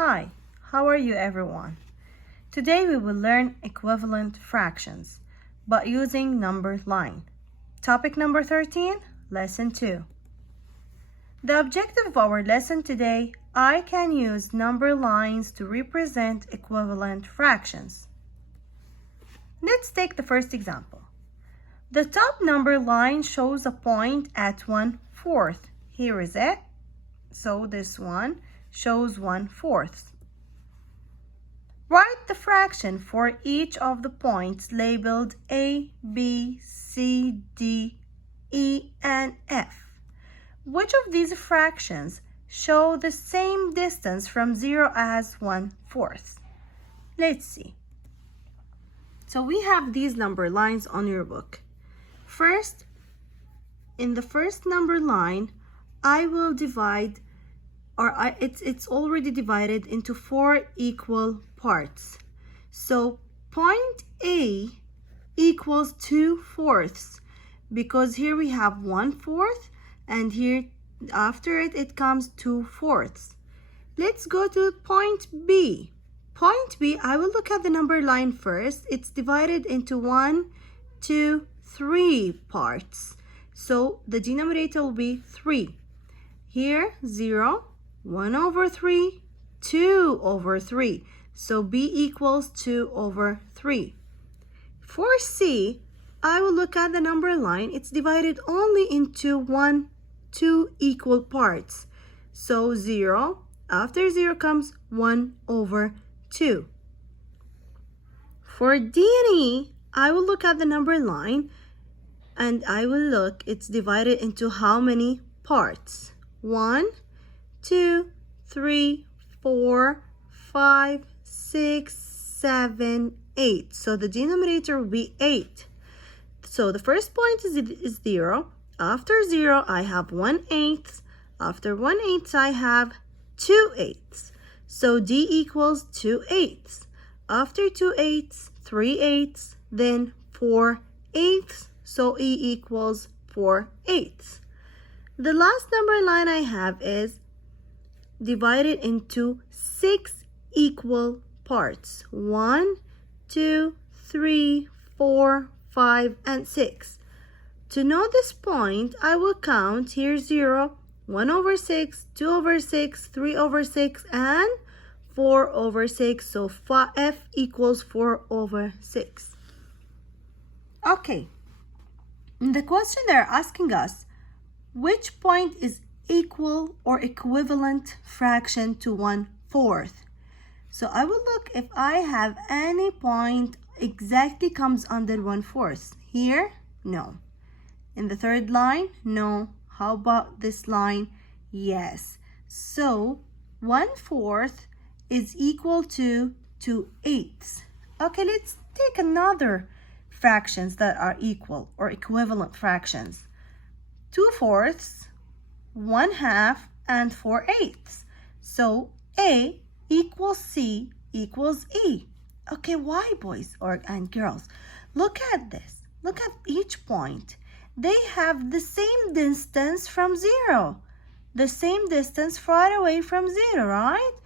Hi, how are you everyone? Today we will learn equivalent fractions, but using number line. Topic number 13, lesson 2. The objective of our lesson today, I can use number lines to represent equivalent fractions. Let's take the first example. The top number line shows a point at 1/4. Here is it. So this one shows 1/4. Write the fraction for each of the points labeled A, B, C, D, E, and F. Which of these fractions show the same distance from 0 as 1/4? Let's see. So we have these number lines on your book. First, in the first number line, I will divide, it's already divided into 4 equal parts. So point A equals 2/4 because here we have 1/4 and here after it comes 2/4. Let's go to point B. Point B, I will look at the number line first. It's divided into 1, 2, 3 parts. So the denominator will be 3. Here 0, 1/3, 2/3. So B equals 2/3. For C, I will look at the number line. It's divided only into 2 equal parts. So 0, after 0 comes 1/2. For D and E, I will look at the number line and I will look, it's divided into how many parts? 1, 2, 3, 4, 5, 6, 7, 8. So the denominator will be 8. So the first point is 0. After 0, I have 1/8. After 1/8, I have 2/8. So D equals 2/8. After 2/8, 3/8, then 4/8. So E equals 4/8. The last number line I have is divided into 6 equal parts. 1, 2, 3, 4, 5, and 6. To know this point, I will count here 0, 1/6, 2/6, 3/6, and 4/6. So F equals 4/6. Okay. In the question they're asking us, which point is equal or equivalent fraction to 1/4? So I will look if I have any point exactly comes under 1/4. Here, no. In the third line, no. How about this line? Yes. So 1/4 is equal to 2/8. Okay, let's take another fractions that are equal or equivalent fractions. 2/4, 1/2, and 4/8. So A equals C equals E. Okay, why, boys and girls? Look at this. Look at each point. They have the same distance from 0. The same distance far away from 0, right?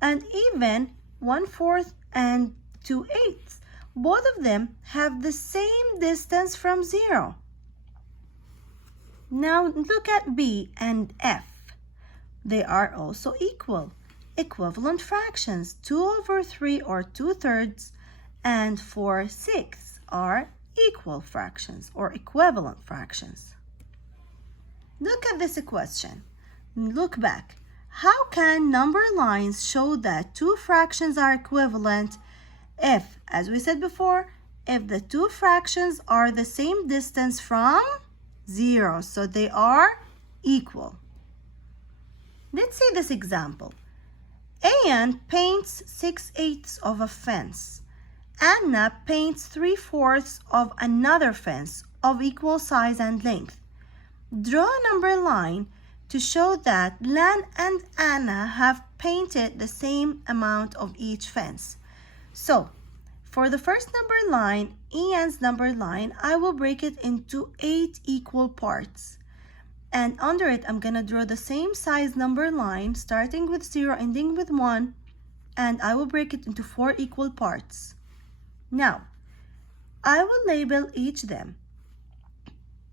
And even 1/4 and 2/8. Both of them have the same distance from 0. Now look at B and F. They are also equal. Equivalent fractions. 2/3 or 2/3 and 4/6 are equal fractions or equivalent fractions. Look at this question. Look back. How can number lines show that two fractions are equivalent if, as we said before, if the two fractions are the same distance from 0, so they are equal? Let's see this example. Anne paints 6/8 of a fence. Anna paints 3/4 of another fence of equal size and length. Draw a number line to show that Lan and Anna have painted the same amount of each fence. So, for the first number line, Ian's number line, I will break it into 8 equal parts. And under it, I'm going to draw the same size number line, starting with 0, ending with 1, and I will break it into 4 equal parts. Now, I will label each them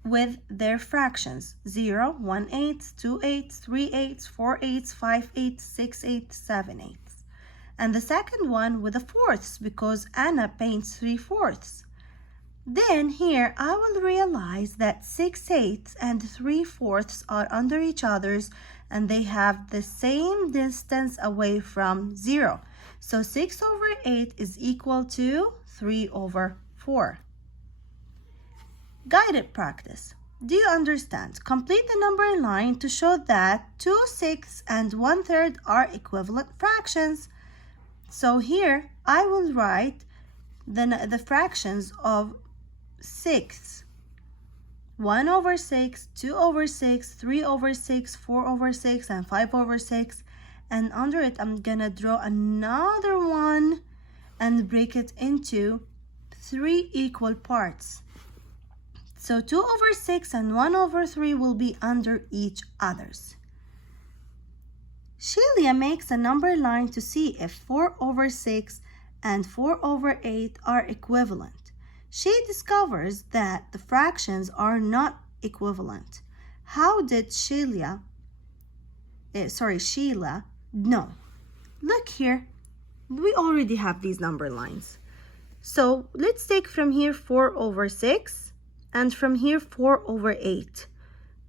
with their fractions: 0, 1/8, 2/8, 3/8, 4/8, 5/8, 6/8, 7/8. And the second one with the fourths, because Anna paints 3/4. Then here I will realize that 6/8 and 3/4 are under each other's and they have the same distance away from 0. So 6/8 is equal to 3/4. Guided practice. Do you understand? Complete the number line to show that 2/6 and 1/3 are equivalent fractions. So here I will write the fractions of 6. 1/6, 2/6, 3/6, 4/6, and 5/6. And under it, I'm gonna draw another one and break it into 3 equal parts. So 2/6 and 1/3 will be under each other's. Sheila makes a number line to see if 4/6 and 4/8 are equivalent. She discovers that the fractions are not equivalent. How did Sheila know? Look here, we already have these number lines. So let's take from here 4/6 and from here 4/8.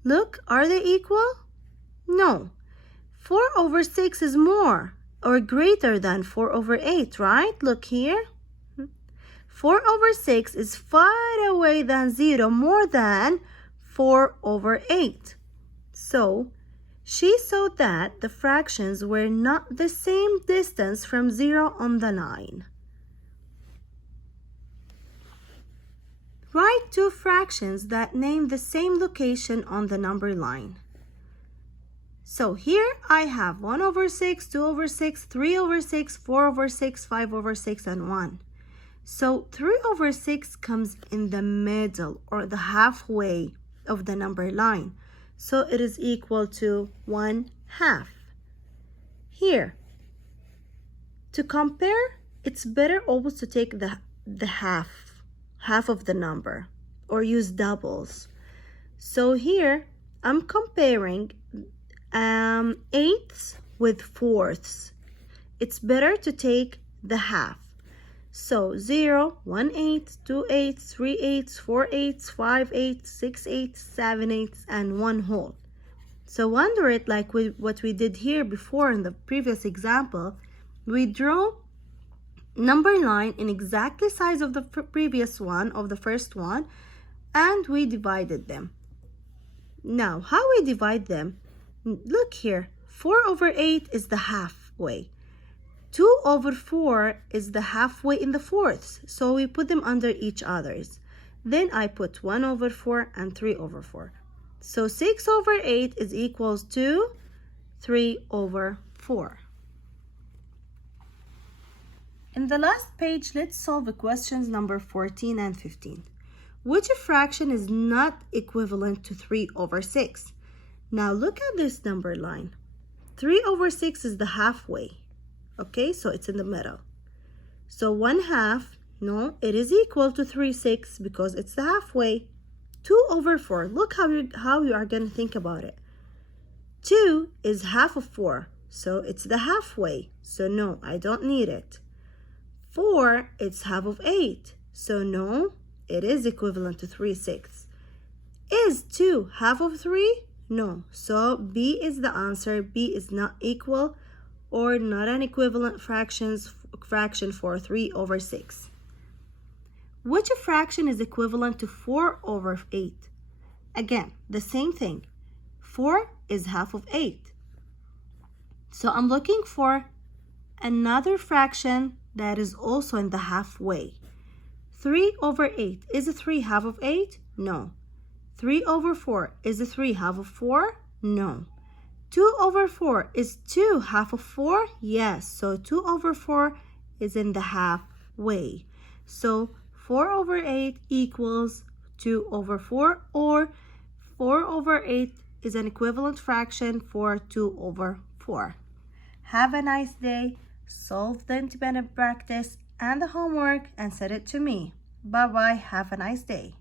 Look, are they equal? No. 4/6 is more or greater than 4/8, right? Look here. 4/6 is far away than 0, more than 4/8. So she saw that the fractions were not the same distance from 0 on the line. Write 2 fractions that name the same location on the number line. So here I have 1/6, 2/6, 3/6, 4/6, 5/6, and 1. So 3/6 comes in the middle or the halfway of the number line. So it is equal to 1/2. Here, to compare, it's better always to take the half of the number or use doubles. So here I'm comparing eighths with fourths. It's better to take the half. So 0, 1/8, 2/8, 3/8, 4/8, 5/8, 6/8, 7/8, and 1 whole. So under it, like what we did here before in the previous example, we draw number line in exactly size of the previous one, of the first one, and we divided them. Now, how we divide them? Look here, 4/8 is the halfway. 2/4 is the halfway in the fourths, so we put them under each other's. Then I put 1/4 and 3/4. So 6/8 is equals to 3/4. In the last page, let's solve the questions number 14 and 15. Which fraction is not equivalent to 3/6? Now look at this number line. 3/6 is the halfway. Okay, so it's in the middle. So 1/2, no, it is equal to 3/6 because it's the halfway. 2/4, look how you are going to think about it. 2 is half of 4, so it's the halfway. So no, I don't need it. 4, it's half of 8, so no, it is equivalent to 3/6. Is 2 half of 3? No, so B is the answer. B is not equal or not an equivalent fraction for 3/6. Which fraction is equivalent to 4/8? Again, the same thing. 4 is half of 8. So I'm looking for another fraction that is also in the halfway. 3/8. Is 3 half of 8? No. 3/4. Is 3 half of 4? No. 2/4. Is 2 half of 4? Yes. So 2/4 is in the halfway. So 4/8 equals 2/4, or 4/8 is an equivalent fraction for 2/4. Have a nice day. solve the independent practice and the homework and send it to me. Bye-bye. Have a nice day.